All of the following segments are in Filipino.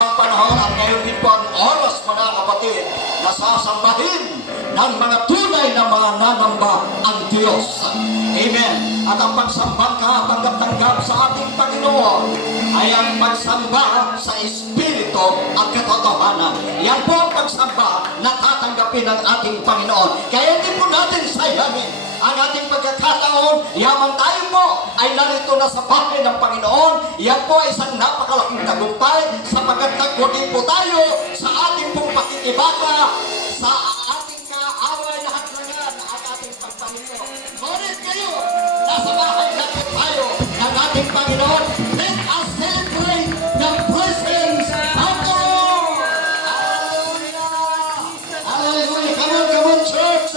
Ang panahon at ngayon din po ang oras, mga kapatid, na sasambahin ng mga tunay na mga nanamba ang Diyos. Amen. At ang pagsambang katanggap-tanggap sa ating Panginoon ay ang pagsamba sa Espiritu at katotohanan. Yan po ang pagsamba na tatanggapin ng ating Panginoon. Kaya hindi po natin sayangin ang ating pagkakataon. Yaman tayo po ay narito na sa bahay ng Panginoon. Yan po ay isang napakalaking tagumpay sapagkat nagwagi po tayo sa ating pong pakikibaka, sa ating kaaway na hadlangan ang ating pagpanginoon. Ngunit kayo, nasa bahay na po tayo ng ating Panginoon. Let us celebrate the presence of the Lord. Hallelujah! Hallelujah! Come on, church!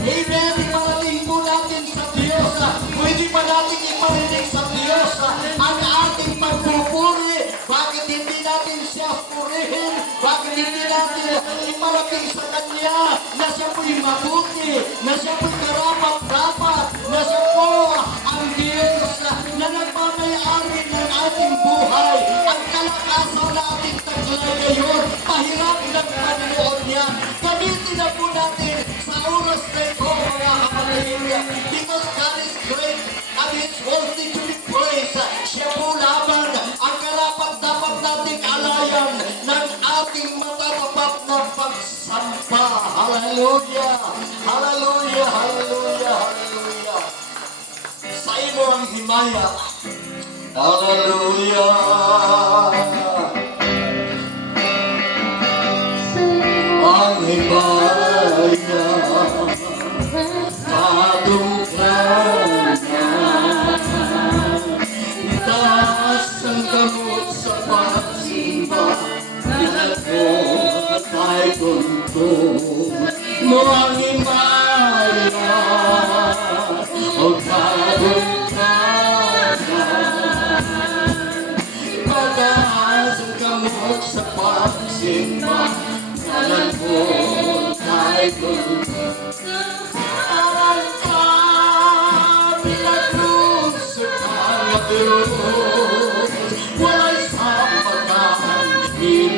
Amen! Iparating po natin sa Diyos. Pwede pa natin iparinig sa Diyos ang ating pagpupuri. Bakit hindi natin siya purihin? Bakit hindi natin iparating sa Kanya na siya po'y mabuti, na siya po'y karapat-dapat, na siya po ang Diyos na nagmamayari ng ating buhay. Ang kalakasan natin taglay ngayon, pahirap ng Panginoon niya. Gamitin na po natin sa oras na ito, mga kapatid, because God is great and He's worthy to be praised. Siya po laban ang karapat-dapat nating alayan ng ating matatapat na pagsamba. Hallelujah! Hallelujah! Hallelujah! Hallelujah! Sa imo ang himaya. Hallelujah! Ang himaya kadungkana, itaas ang gamot sa pagsimba, nalagod ay tuntong mo ang himaya o kadungkana. Itaas ang gamot sa pagsimba, nalagod ay tuntong. Walay sapakan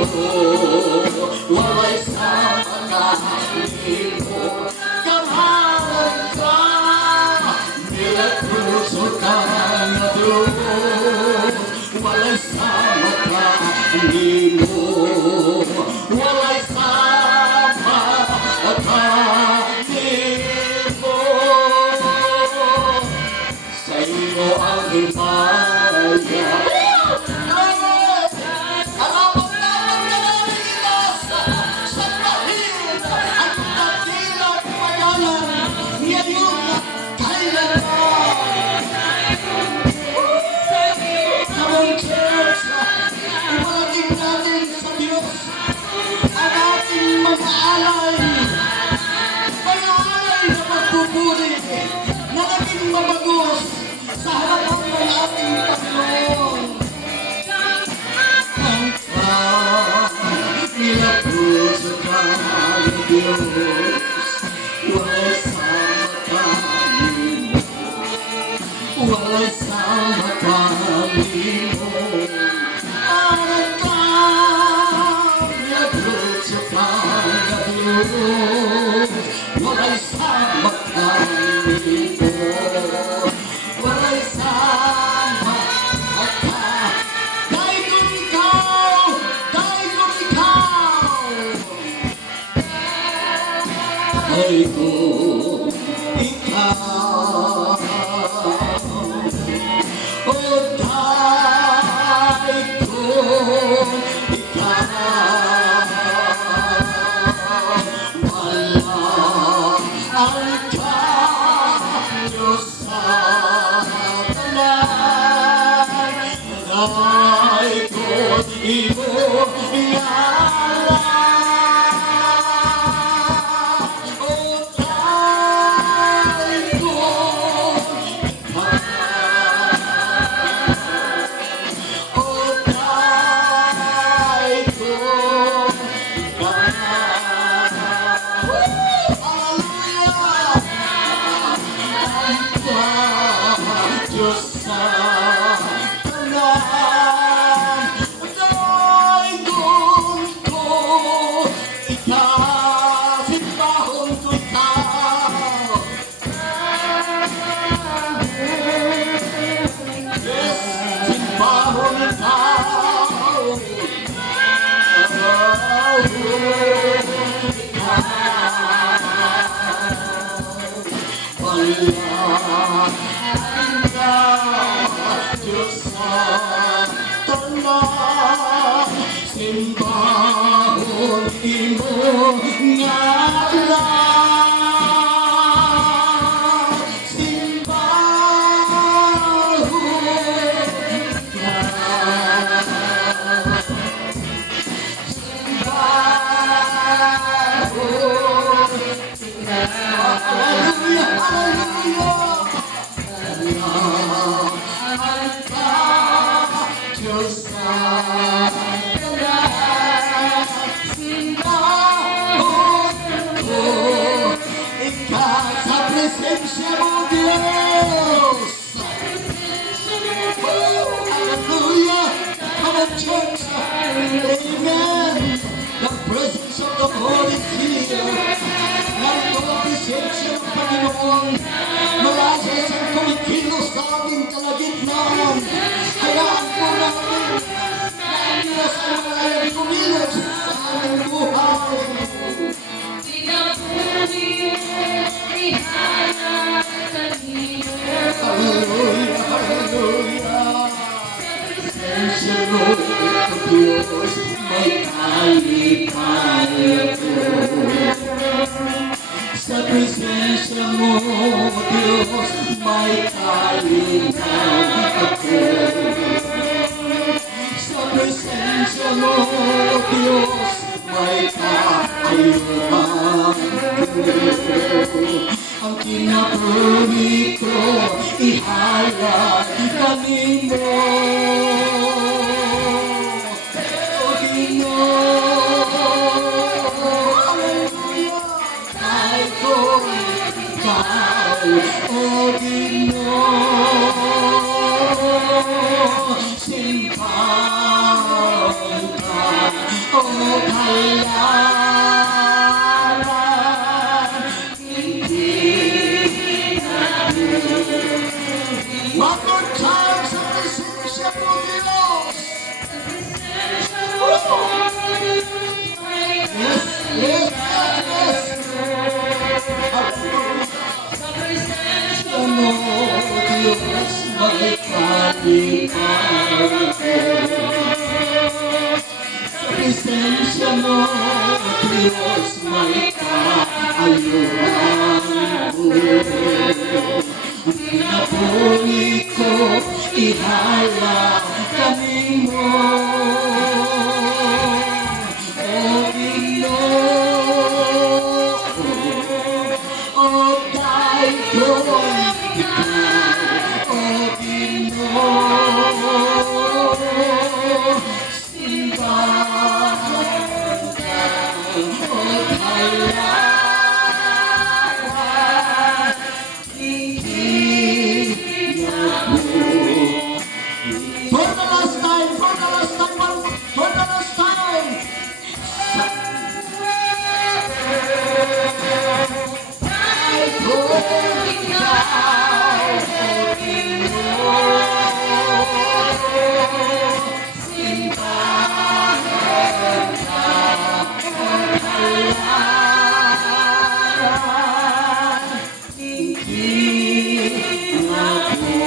mo, walay sapakan mo, kamalan ka, nilagpuso ka na doon. Walay sapakan mo, walay sapakan mo, sa iyo ang himaya. Walay sama kami mo, ang kanyagod sa Panginoon. Walay sama kami mo, walay sama ka. Dahil kung ikaw, dahil kung ikaw, dahil kung ikaw. Diyos sa tanan, simbahon imo ngalan, simbahon hallelujah, hallelujah. Diyos sa simbahon ko, ikaw sa presensya mo, Diyos. Hallelujah! Come on, church! Amen! The presence of the Lord is here. Narito ang presensya ng Panginoon. Mula sa isang kumikilos sa ating kalagitnaan. Hayaan po natin na Diyos ang malayang kumilos sa aming buhay. Hallelujah! Hallelujah! Presensya mo, O Diyos, may kalipaya ko. Sa presensya mo, Diyos, may kalinaw ako. Sa presensya mo, Diyos, may kaayuhan ko. Ang kinabuhi ko, ihalay kami mo. O Ginoo, hallelujah. Ay ko ikaw, O Ginoo, simbahon ka, O Kalaran, hindi na one more time sa presensya mo, Diyos. Yes, yes, yes, yes. Ano, Diyos, may kalipay ko. Sa presensya mo, Diyos, may kaayuhan ko. Ang kinabuhi ko, ihala kami mo. O Ginoo, o dahil ko'y ikaw, O Ginoo, simbahan ka, O Kalaran, hindi na po. For the last time, for the last time, for the last time. Ay ko ikaw, O Ginoo, simbahan ka, O Kalaran, hindi na po.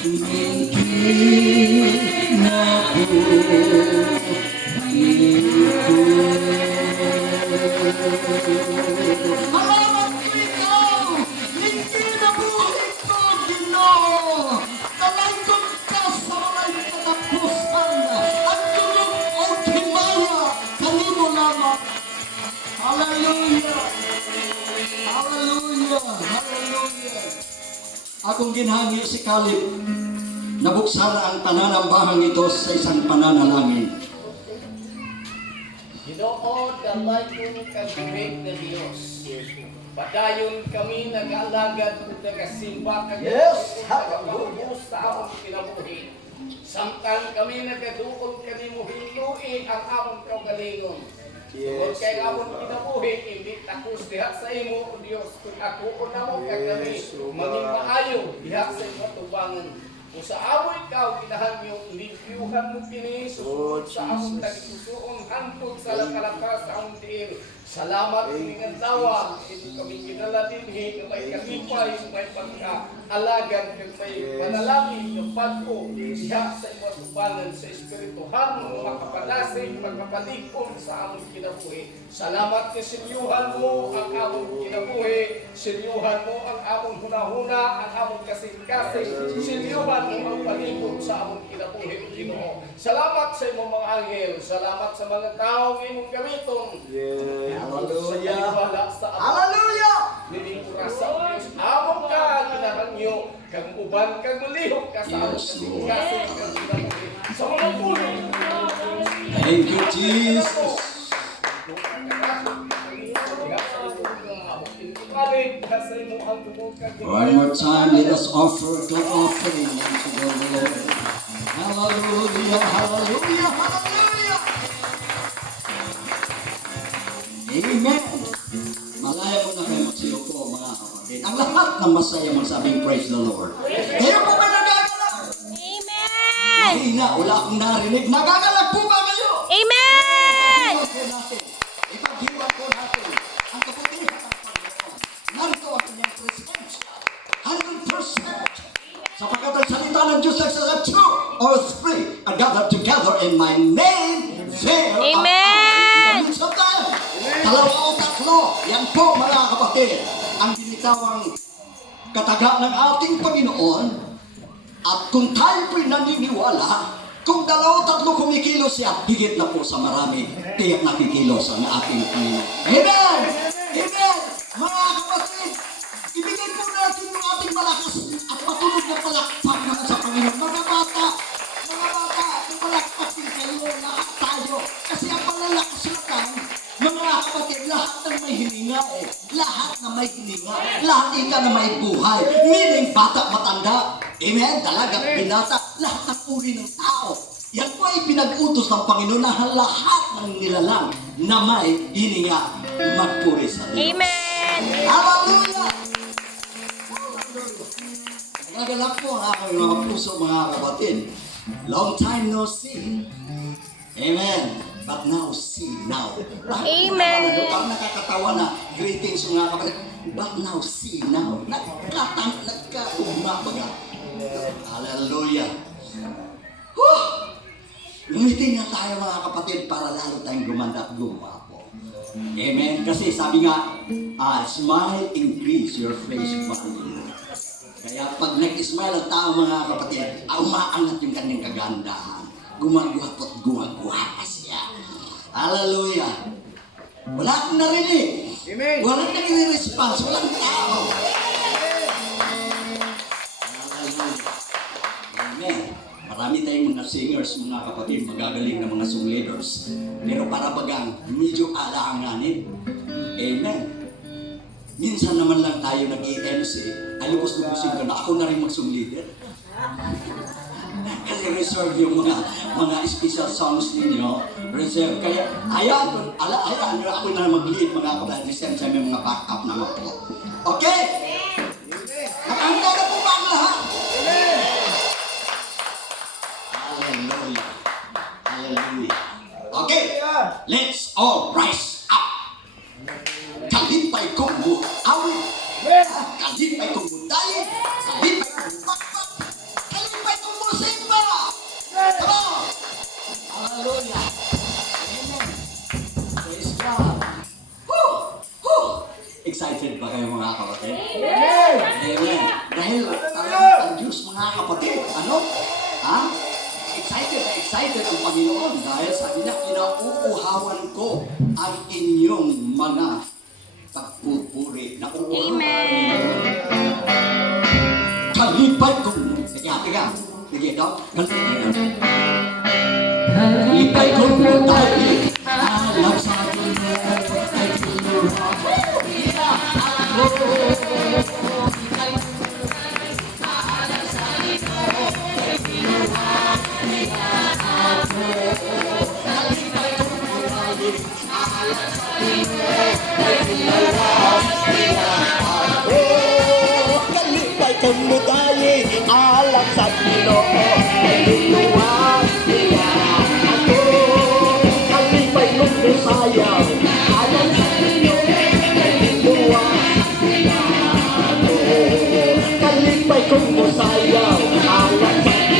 Hindi na po salamat ko ikaw! Hindi na buhay ko, Ginoo! Talangkot ka sa walay katapusan at tulog o himaya, kanimo lamang. Hallelujah! Hallelujah! Hallelujah! Akong ginhangyo si Caleb, nabuksan ang tanan ng bahang ito sa isang pananalangin. Ginoo, dalay ko kagawin na Diyos. Padayon kami nag-alagad o nagasimba Yes! nag-ubos sa among kinabuhi. Samtang kami nagaduol kanimo hinuin ang among kaugalingon. Tungod kay among kinabuhi, hindi takos diha sa imo, O Diyos, kung ako na mo kagami, maging maayo diha sa imo tubangan. Kung sa amo ikaw, kinahangyo, limpyuhan mo kini, susunod sa among tagisuon, hantod sa lakalakas sa among tiil. Salamat ng tawa, hindi kami kinala din, may kalipay, may pagka-alagan, may panalangin, pag-o diha sa imong tubangan sa espirituhan mo makapanasig magpapalig-on sa among kinabuhi. Salamat kay sinyuhan mo ang among kinabuhi, sinyuhan mo ang among hunahuna, ang among kasing-kasing, sinyuhan mo ang palig-on sa among kinabuhi, Ginoo. Salamat sa imong mga anghel, salamat sa mga taong imong gamiton. Hallelujah. Sa Hallelujah! nilingkura sa Diyos, among ka, ginarangyo, kang uban, kang malihok ka sa among kasing-kasing, kang kinabuhi. Sa mga puno, Thank you, Jesus. One more time, let us offer the offering unto the Lord. Hallelujah, hallelujah, hallelujah. Amen. Malaya mo na kayo magsiyoko, mga kapatid. Ang lahat ng masaya magsabing praise the Lord. Kayo po ba nagagalak? Amen! Mahina, wala akong narinig. Nagagalak po ba kayo? Amen! Ipaghiwan po natin ang kabutihan ng Panginoon. Narito ang kanyang presensya. 100%. Sapagkat ang salita ng Diyos nagsasabi, two or three are gathered together in my name, there Amen. in the midst of them. Dalawa o tatlo, yan po mga kapatid, ang binitawang kataga ng ating Panginoon. At kung tayo po'y naniniwala, kung dalawa o tatlo kumikilos siya, higit na po sa marami, tiyak nakikilos ang ating Panginoon. Amen! Amen! Mga kapatid, ibigay po natin yung ating malakas at matunog na palakpakan sa Panginoon. Mga bata, palakpak din kayo, lahat tayo. Kasi ang malalakas naman, mga kapatid, lahat ng may hininga lahat na may hininga, lahat ika na may buhay. Meaning, bata, matanda, amen, dalaga, binata, lahat ng uri ng tao. Yan po ay pinag-utos ng Panginoon na lahat ng nilalang na may hininga, magpuri sa Diyos. Amen! Hallelujah! Nagagalak po ang aking mga puso, mga kapatid. Long time no see. Amen. But now see now. Amen. Ang nakakatawa na greetings mga kapatid. But now see now. Nagkaugma baga. Hallelujah. Whew! Lumiting na tayo mga kapatid para lalo tayong gumanda at gumapo. Amen. Kasi sabi nga, smile, increase your face value. Kaya pag nag-smile ang tao mga kapatid, umaangat yung kanyang kagandahan. Gumagwapo at gumagwapa siya. Hallelujah. Wala akong narinig. Amen. Walang nagre-response. Walang tao. Hallelujah. Amen. Marami tayong mga singers, mga kapatid, magagaling na mga song leaders. Pero para bagang medyo alanganin. Amen. Minsan naman lang tayo nag-i-MC, ay lubos-lubusin ko na ako na rin mag-song leader. Kasi reserve yung mga special songs ninyo, reserve. Kaya hayaan nyo ako na mag-lead mga kapatid, the same time yung mga backup naman po. Okay? Nakahanda na po ba ang lahat? Hallelujah. Hallelujah. Okay, let's all rise up. Kalipay kong awit. Kalipay kong dayin. Kalipay kong bakbak. Kalipay kong musimba. Come on. Hallelujah. Amen. Praise God. Woo! Woo! Excited ba kayo mga kapatid? Amen. Dahil talagang ang Diyos mga kapatid. Ano? Ha? Excited ang Panginoon dahil sabi niya, kinauuhawan ko ang inyong mga pagpupuri na uuhawan. Amen! Kalipay kong, sige daw, kalipay kong tayo, alam sa akin ay tinuha. Kalipay kong tayo, alam sa Ginoo, ay tinuha niya ako. Kalipay kong sayaw, alam sa Ginoo, ay tinuha niya ako. Kalipay kong sayaw, alam sa Ginoo.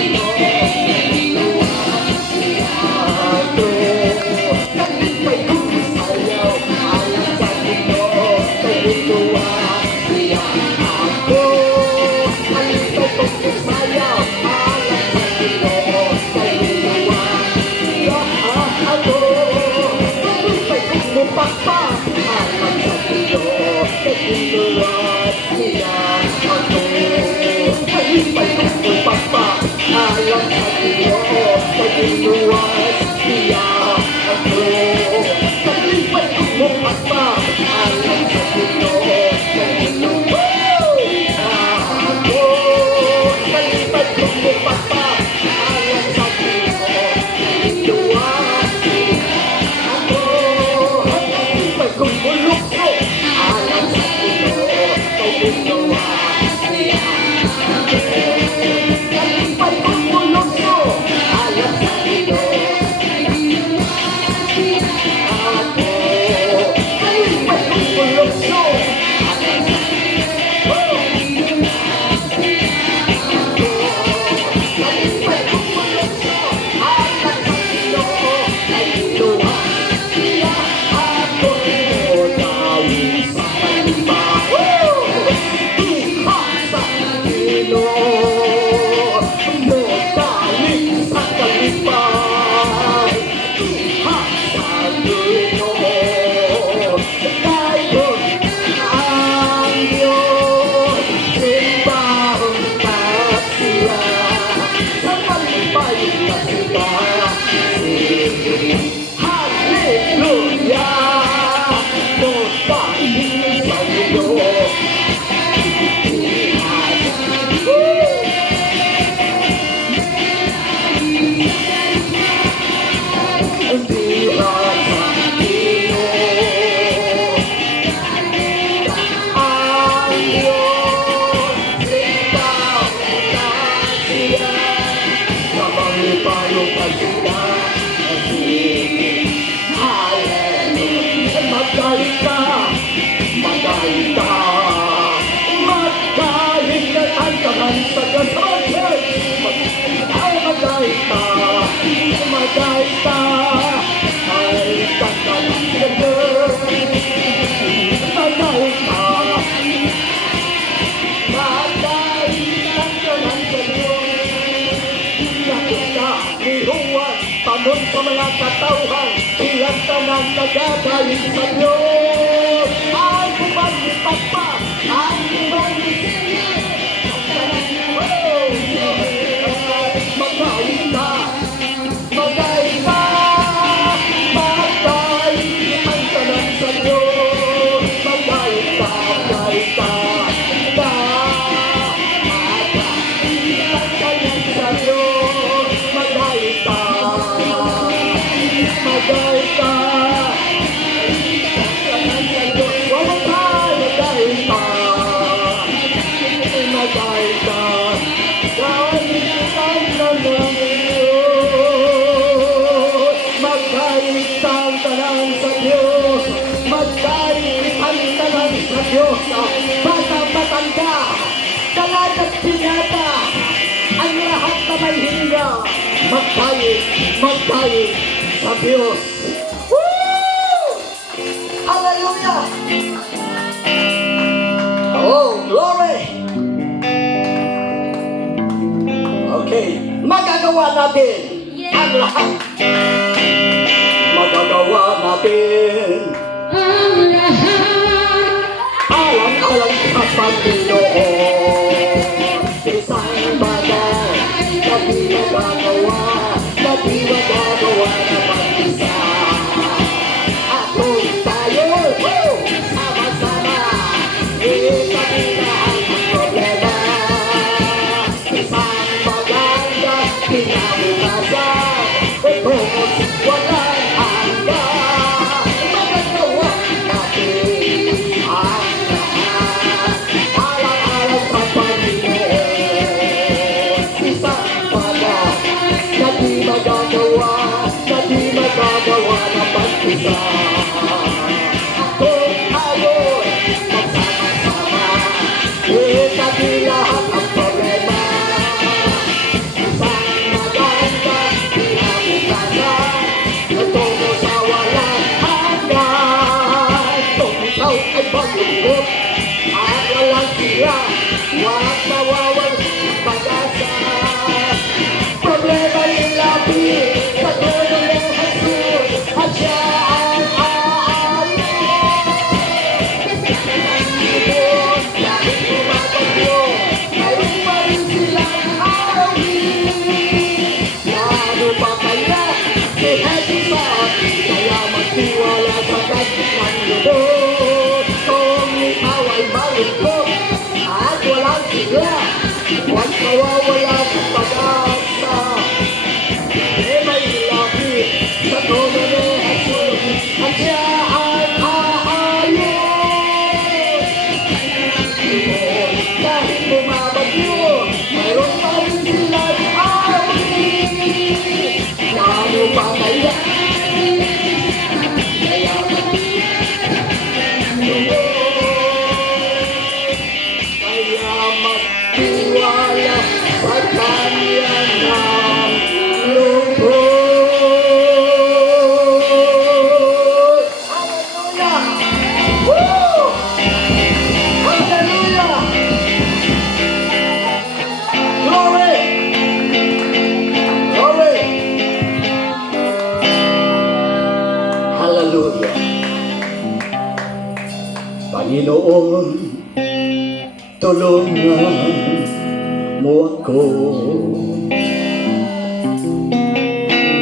kahiruan, tanong sa mga katauhan, silang tanang nagagaling sa Diyos. Ay, bumalipat pa, ay, bumalipat magaling ka, magaling ka, magaling ang tanang sa Diyos. Magaling ka, magaling ka, magaling sa Diyos. Magaling ka, magaling ka, magaling ka, magaling ka, magaling ka. Magkait ang tanang sa Diyos, magkait ang tanang sa Diyos, bata-batanda, dalagat pinata, ang lahat na may hininga, magkait sa Diyos. Woo! Hallelujah! Oh, glory! Okay, magagawa natin ang lahat. Magagawa natin Ang lahat. alang-alang sa Panginoon. Isang bagay na di magagawa, na di magagawa na mag-isa. At kung tayo, sama-sama, ipaginahan ang problema. Isang bagay na kinabukasan, itong walang hanggan. Magagawa natin ang lahat, alang-alang sa Panginoon. Isang bagay na di magagawa, na di magagawa na mag-isa. At kung tayo'y magsama-sama, itagilahan ang problema. Isang maganda kinabukasan, tungo sa walang hanggan. Kung ikaw ay maglungkot at walang sira, walang nawawal pag-asa. Problema ilapit sa dulo ng Jesus, at siya ang aamin. Ibon, dahil bumabagyo, mayroon pa rin silang awit. Lalo pa kaya si Jesus, kaya magtiwala sa kanyang lubos. Kung ikaw ay malungkot at walang sigla, huwag mawawala ng pag-asa. May lapit sa dulo ni Jesus, at siya ang aayos. Ibon, dahil bumabagyo, mayroon pa rin silang awit. Lalo pa kaya magtiwala sa kanyang lubos. Hallelujah! Woo! Hallelujah! Glory! Glory! Hallelujah! Panginoon, tulungan mo ako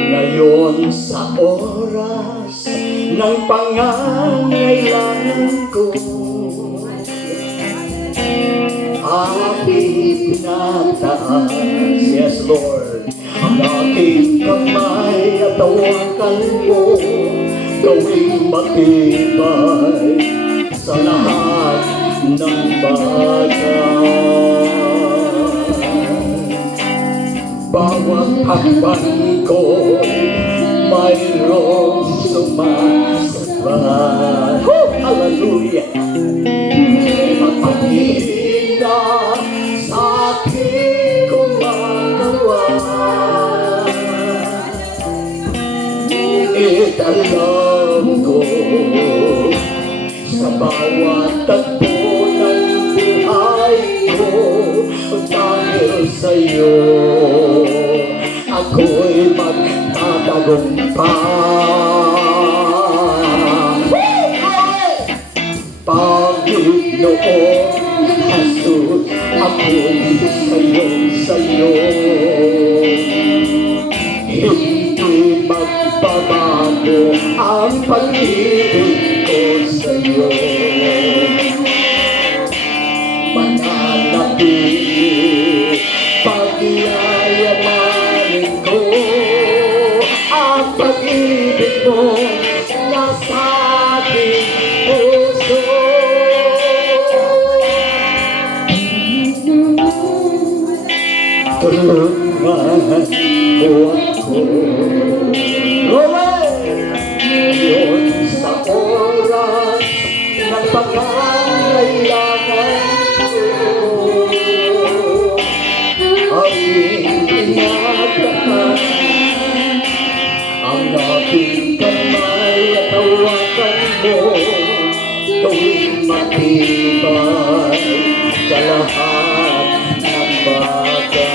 ngayon sa oras ng pangangailangan ko. Aking pinataas, yes Lord, ang aking kamay at tawakan mo, gawing matibay sa lahat ng bagay. Bawat hakbang ko mayroong sumasabay. Hallelujah! Mapangihina sa aking kumagawa. Ngunit alam ko sa bawat tagpo ng buhay ko, dahil sa'yo ako'y ang pag-ibig ko sa'yo. Mananatili, pagyayamanin ko ang pag-ibig mo na sa aking puso. Tulungan mo ako, ngayon sa oras ng pangangailangan ko. Aking tinatahan ang aking kamay at hawakan mo, tuwing matibay sa lahat ng bagay.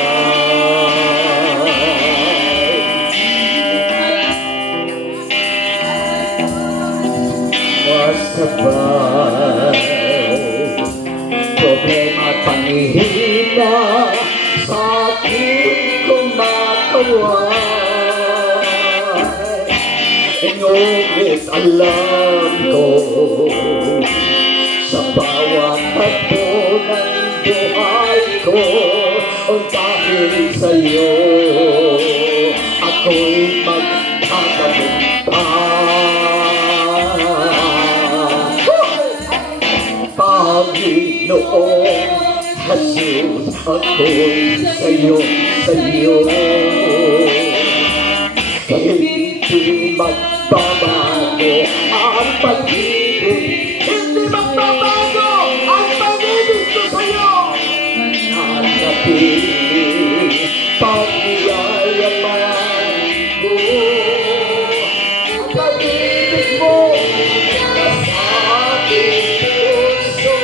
Masabay problema at panghihina sa aking kumakaway. Ngunit alam ko sa bawat takbo ng buhay ko, dahil sa'yo ako'y magtatagumpay. Panginoon Jesus, ako'y sa'yo, hindi magbabago ang pag-ibig, hindi magbabago ang pag-ibig ko sa'yo. Nanatili, pagyayaman ko ang pag-ibig mo na sa aking puso.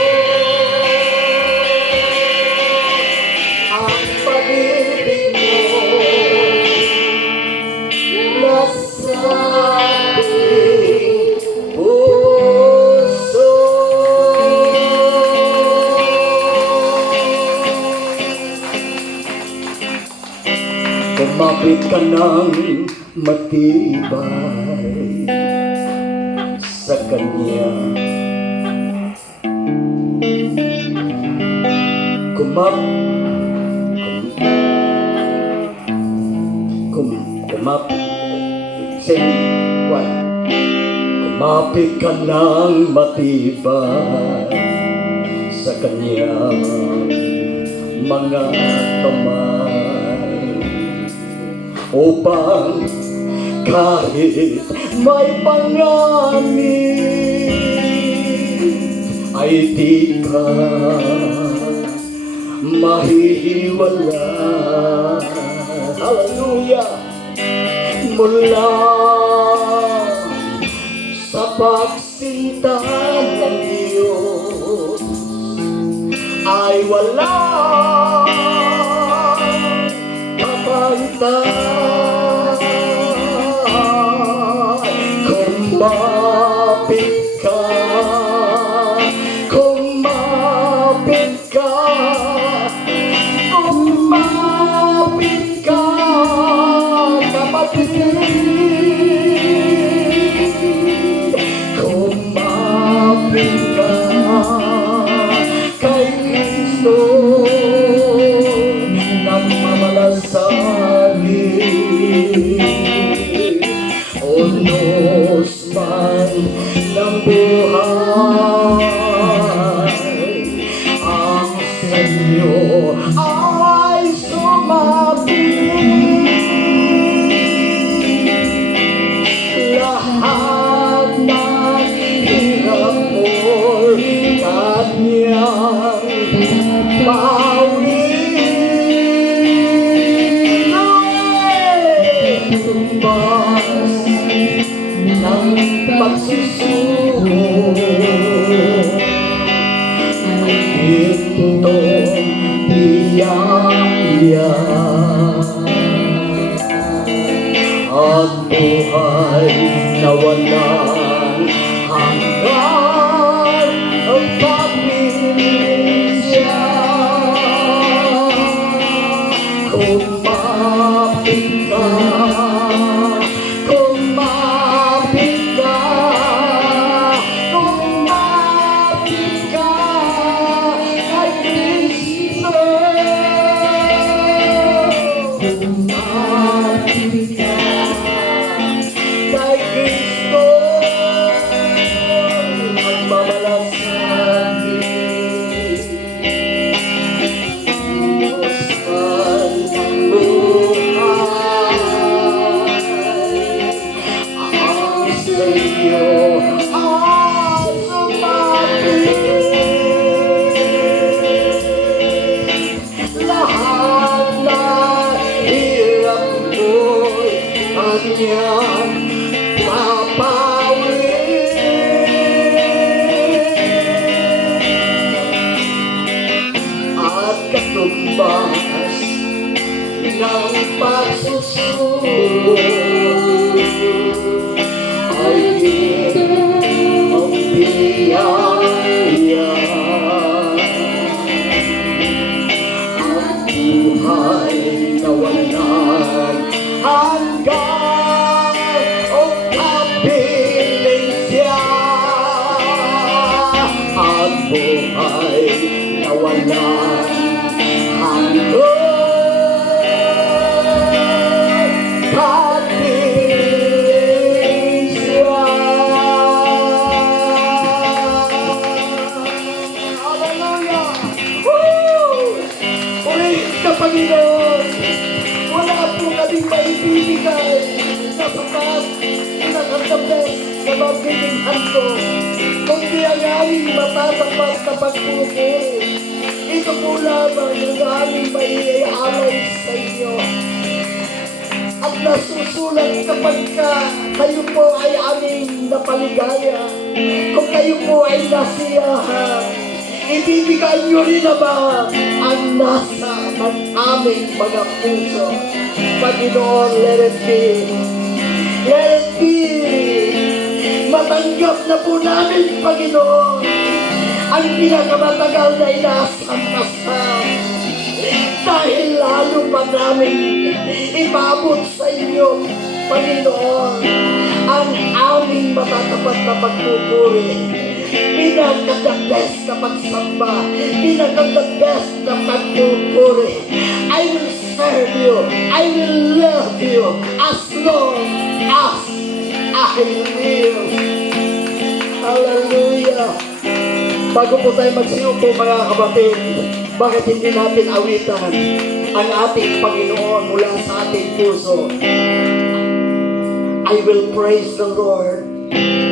Ang pag-ibig mo na sa aking puso. Kumapit ka ng matibay sa Kanya. Kumapit ka ng matibay sa Kanyang mga kamay, upang kahit may panganib ay di ka mahihiwala. Hallelujah! Mula sa pagsinta ng Diyos ay walang kapantay. Kumapit ka, kumapit ka, kumapit ka, kapatid. Kumapit ka kay Kristo ng mamalasangin. Unos man ng buhay ang Senyo ay sumapit. Lahat ng hirap mo'y Kanyang paunin. Tumbas ng pagsusuko, itong biyaya at buhay na walang hanggan ang pag-ibig siya. Kumapit ka, kumapit ka, kay Kristo magmamalasakit. Buksan ang buhay ang sa iyo ang sumapit. Lahat na hirap ko'y kanyang papawin. At katumbas ng pagsusunod ay ang biyaya. Ang buhay na walang hanggan o kapiling siya. Ang buhay na walang hanggan kapiling siya. Hallelujah! Woo! Purihin ka, Panginoon! Wala po kaming maibibigay na sapat pinakagabes na mabibighan ko, kundi ang aming matatapat na pagpupuri. Ito po lamang ang aming maialay sa inyo. At nasusulat kapag kayo po ay aming napaligaya, kung kayo po ay nasiyahan, ibibigay nyo rin naman ang nasa ng aming mga puso. Panginoon, let it be. Let it be. Matanggap na po namin, Panginoon, ang pinakamatagal na inasam-asam. Dahil lalo pa namin ipabot sa inyo, Panginoon, ang aming matatapat na pagpupuri. Pinaka-the best na pagsamba, pinaka-the best na pagpupuri. I will serve you, I will love you as long as I live. Hallelujah! Bago po tayo magsiupo, mga kapatid, bakit hindi natin awitan ang ating Panginoon mula sa ating puso? I will praise the Lord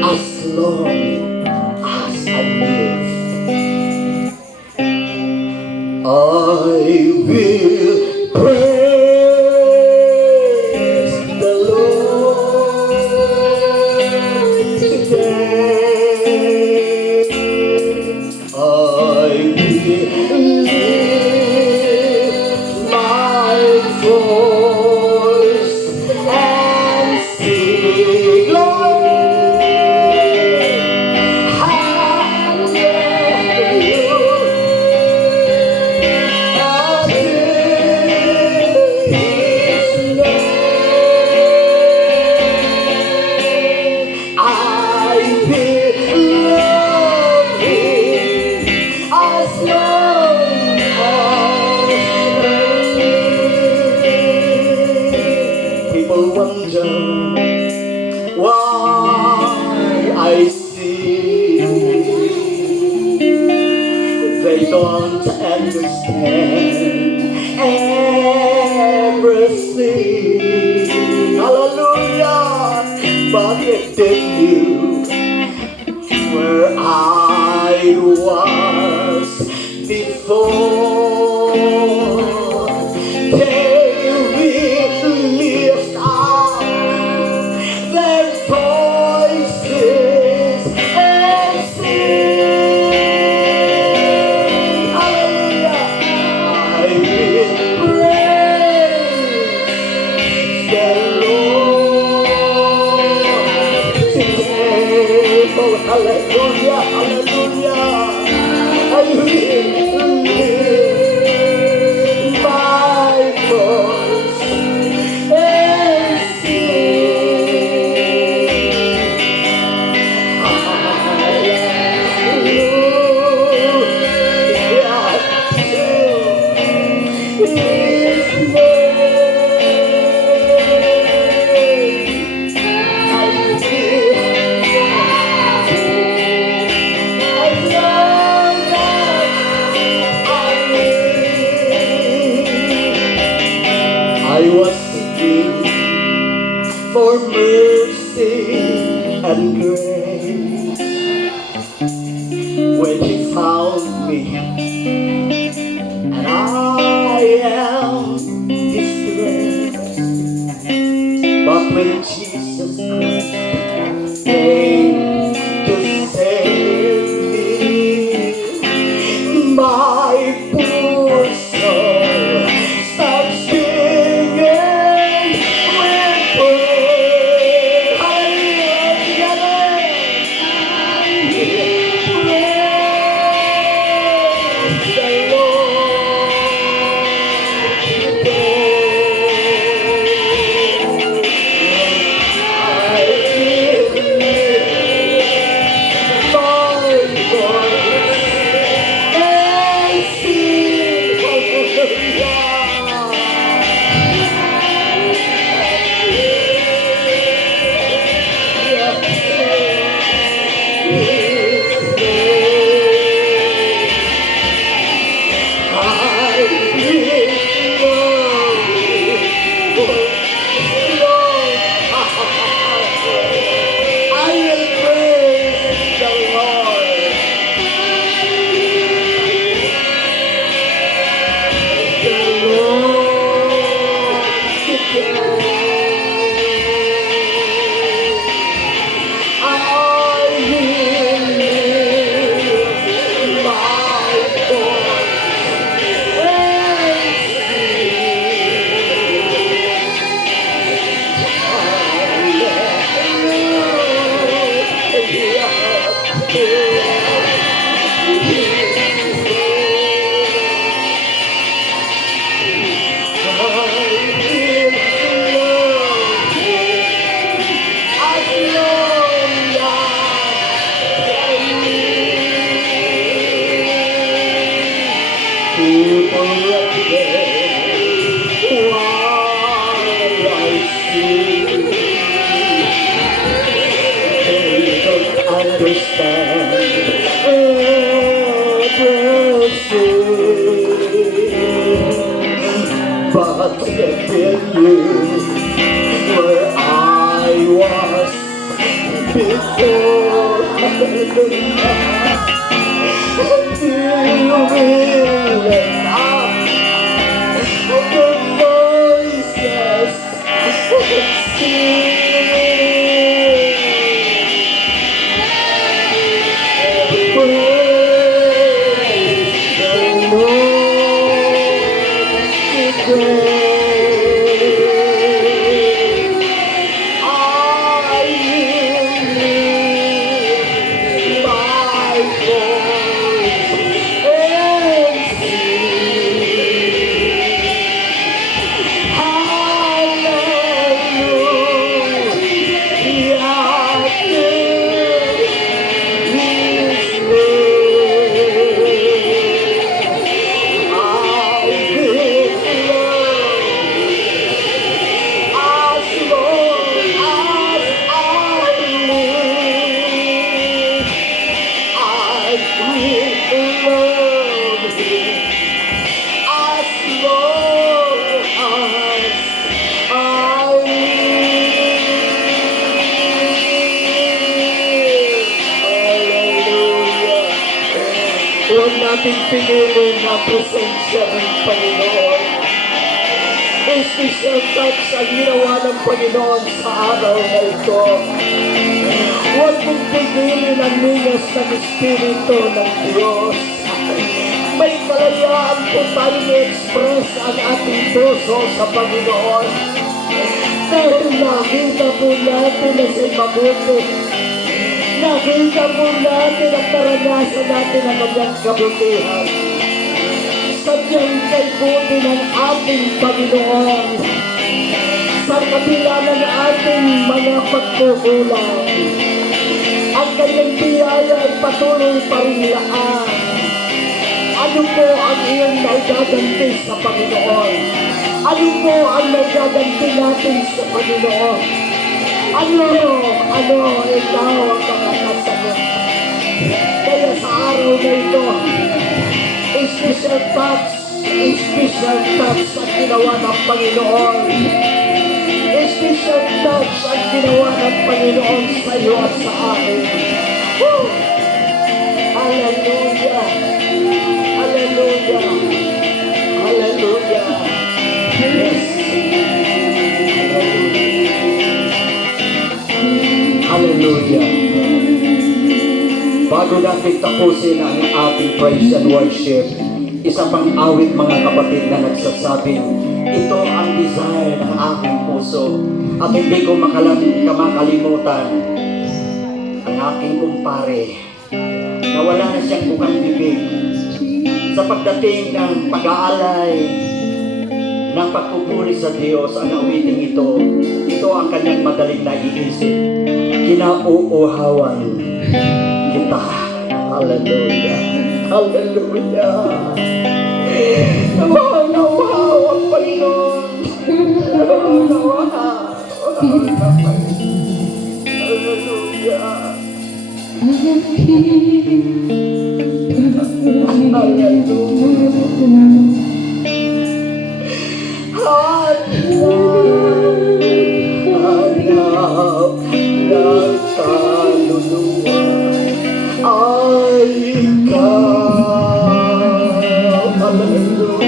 as long as I live. I will praise the Lord today. I will lift my voice and sing, Lord, people wonder why I sing. They don't understand everything. Hallelujah! But if they knew where I was before, they will lift up their voices and sing. Hallelujah! I will praise the Lord today. Oh, hallelujah, hallelujah. I will lift my voice and sing. Hallelujah to His name. for mercy and grace. When He found me, and I am distressed, but when Jesus Christ came to save me, my poor soul starts singing with praise. Praise the Lord. I give my voice and sing I will praise the Lord. The Lord today. I will lift my voice people right there while I sing. They don't understand everything, but if you where I was before, you will lift up the voices and sing. Praise the Lord today. I will lift my voice and Huwag nating piliin ang presensya ng Panginoon. Special touch ang ginawa ng Panginoon sa araw na ito. Huwag mong piliin ang ligas ng Espiritu ng Diyos. May kalayaan po tayo i-express ang ating puso sa Panginoon. Dahil nakita po natin na siya'y mabuti. Nakita po natin at naranasan natin ang kanyang kabutihan. Sadyang kay buti ng ating Panginoon sa kabila ng ating mga pagkukulang. Ang kanyang biyaya ay patuloy pa rin laan. Ano po ang iyong naigaganti sa Panginoon? Ano po ang naigaganti natin sa Panginoon? Ano ikaw ang makakasagot? Kaya sa araw na ito, special touch ang ginawa ng Panginoon. Special touch ang sa iyo at sa amin. Woo! Hallelujah! Hallelujah! Hallelujah! Yes! Hallelujah! Bago natin tapusin ang ating praise and worship, isa pang awit mga kapatid na nagsasabing, ito ang desire ng aking puso at hindi ko makalimutan ang aking kumpare na wala na siyang bukang bibig sa pagdating ng pag-aalay ng pagpupuri sa Diyos. Ang awiting ito ang kanyang madaling naiisip. Kinauuhawan kita. Hallelujah. Hallelujah. Nawa ang Panginoon. Nawa. Hallelujah. Hanap ng kaluluwa ay ikaw. Hallelujah.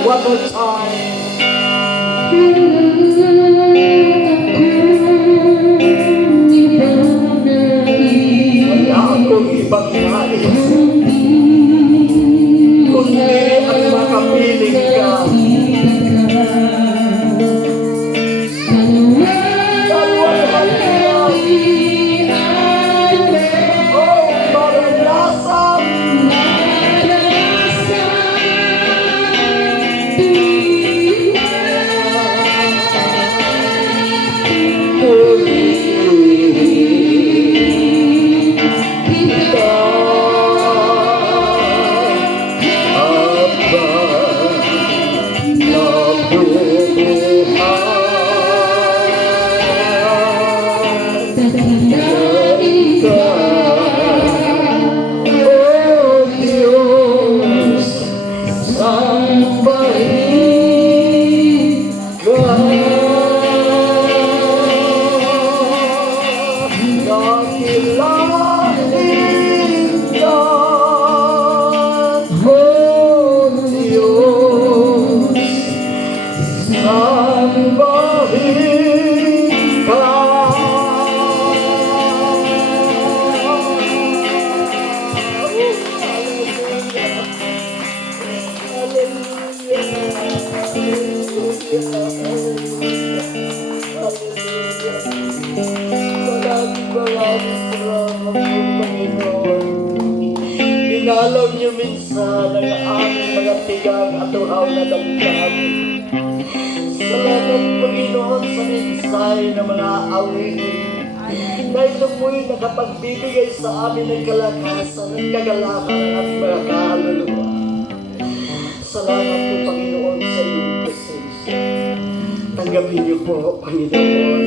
One more time. Wala akong ibang nais kundi ang makapiling ka. Oh, maranasan Pinalaw niyo minsan ang aming mga tigang at uhaw na damdamin. Salamat, Panginoon, sa mensahe ng mga awitin na ito po'y nakapagbibigay sa amin ng kalakasan at kagalakan ng ating mga kaluluwa. Salamat po, Panginoon, sa iyong presensya. Tanggapin niyo po, Panginoon,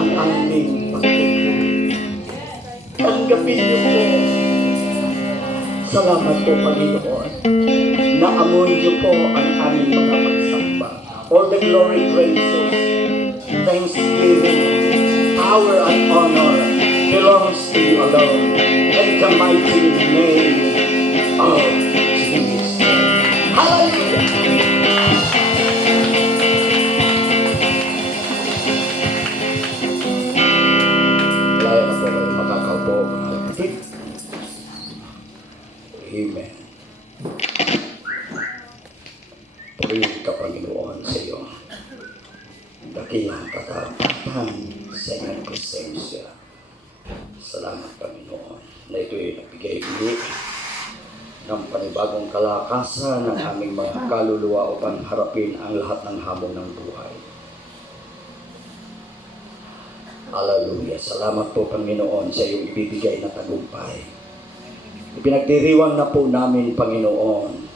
ang aming pagpupuri. Tanggapin niyo po. Salamat po, Panginoon. Naamoy niyo po ang aming mga pagsamba. All the glory, praises, thanksgiving, power and honor belongs to you alone. In the mighty name of Jesus. Hallelujah! Kaya na po kayo makakaupo, mga kapatid. Amen. Purihin ka, Panginoon, sa iyo. Dakilang kakapatan sa iyong presensya. Salamat, Panginoon, na ito'y nagbigay ulit ng panibagong kalakasan ng aming mga kaluluwa upang harapin ang lahat ng hamon ng buhay. Hallelujah. Salamat po, Panginoon, sa iyong ibibigay na tagumpay. Ipinagdiriwang na po namin, Panginoon,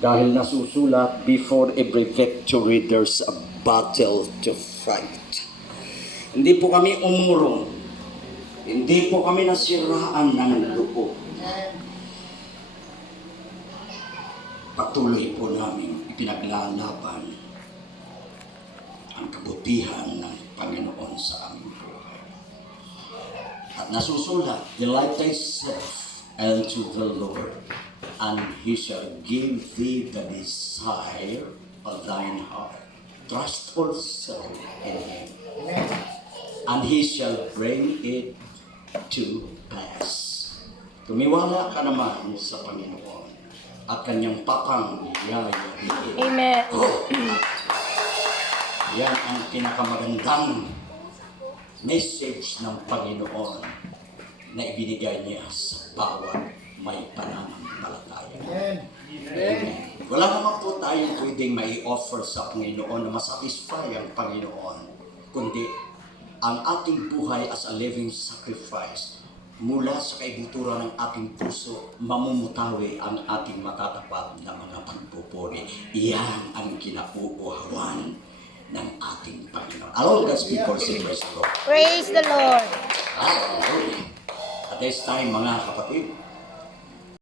dahil nasusulat, before every victory, there's a battle to fight. Hindi po kami umurong. Hindi po kami nasiraan ng loob. Patuloy po namin ipinaglalaban ang kabutihan ng Panginoon sa aming buhay. At nasusulat, delight thyself unto the Lord, and He shall give thee the desire of thine heart. Trust also in Him, and He shall bring it to pass. Tumiwala ka naman sa Panginoon at kanyang patang yayahin. Amen. Yan ang pinakamagandang message ng Panginoon na ibinigay niya sa bawat may pananampalataya. Amen. Wala naman po tayong pwedeng mai-offer sa Panginoon na masatisfy ang Panginoon, kundi ang ating buhay as a living sacrifice mula sa kaibuturan ng ating puso, mamumutawi ang ating matatapat na mga pagpupuri. Iyan ang kinauuhawan ng ating Panginoon. All God's people say praise the Lord. Praise the Lord. Hallelujah. At this time, mga kapatid,